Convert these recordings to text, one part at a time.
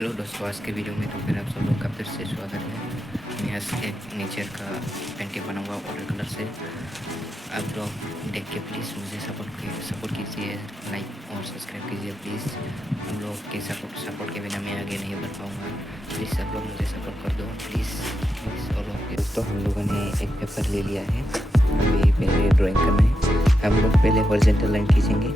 Hello दोस्तों, आज के वीडियो में तो फिर आप सब लोग का फिर से स्वागत है। मैं आज एक नेचर का पेंटिंग बनाऊंगा वाटर कलर से। आप लोग देख के प्लीज़ मुझे सपोर्ट कीजिए, लाइक और सब्सक्राइब कीजिए प्लीज़। हम लोग के सपोर्ट के बिना मैं आगे नहीं बढ़ पाऊँगा। प्लीज़ सब लोग मुझे सपोर्ट कर दो प्लीज़ प्लीज़। और दोस्तों, हम लोगों ने एक पेपर ले लिया है। अभी पहले ड्राइंग करना है। हम लोग पहले हॉरिजॉन्टल लाइन खींचेंगे।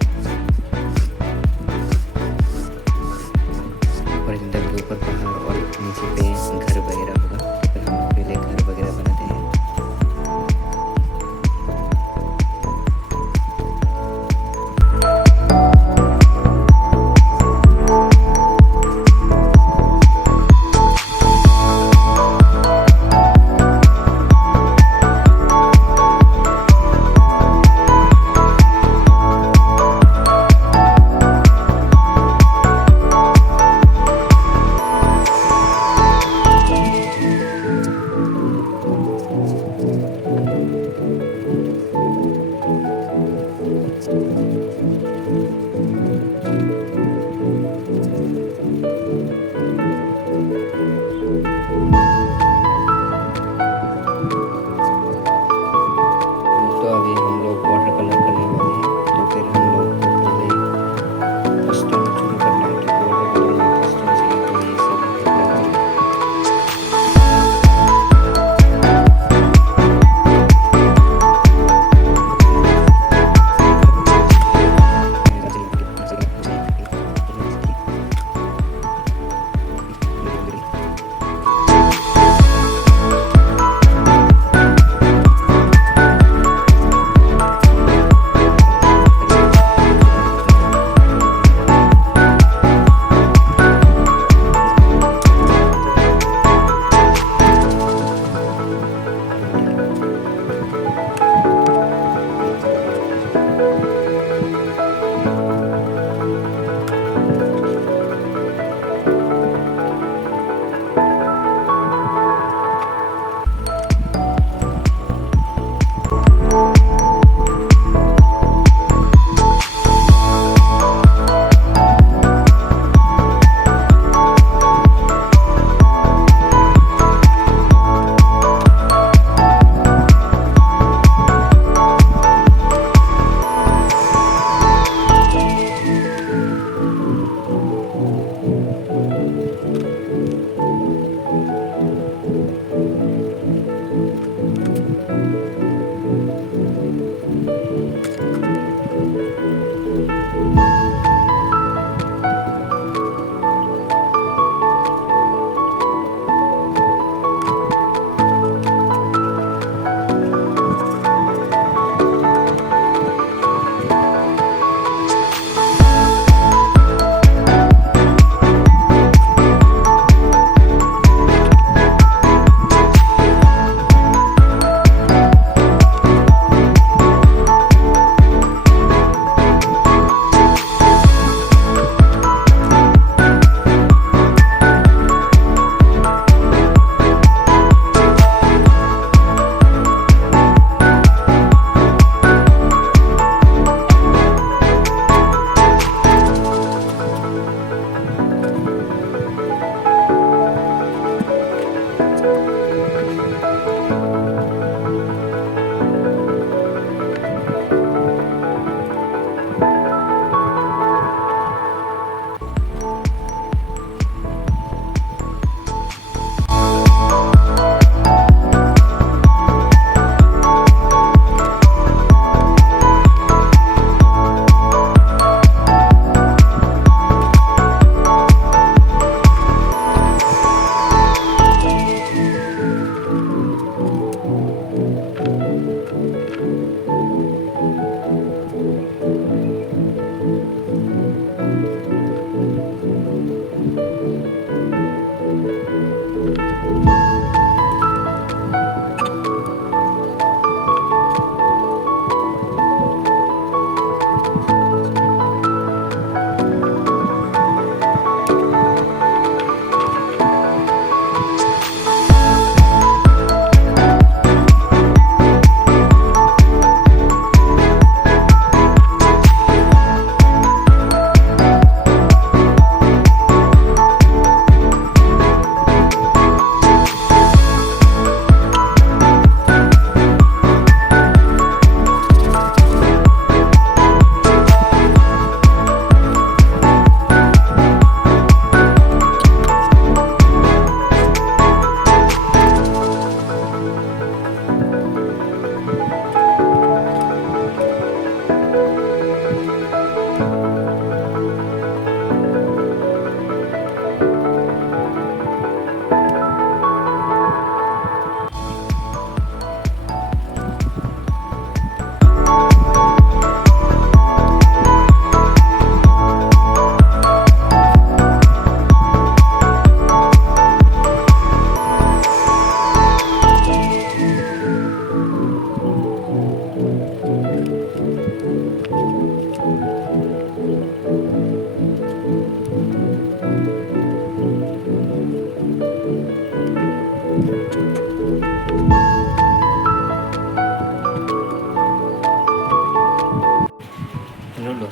हॉरिजॉन्टल के ऊपर पहाड़ और नीचे पे घर वगैरह होगा। तो फिर हम पहले घर वगैरह बनाते हैं।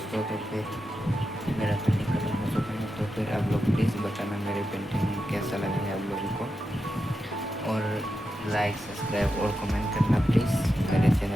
दोस्तों, तो फिर मेरा पेंटिंग खत्म हो चुका है। तो फिर आप लोग प्लीज़ बताना मेरी पेंटिंग कैसा लगा है आप लोगों को, और लाइक, सब्सक्राइब और कमेंट करना प्लीज़ मेरे चैनल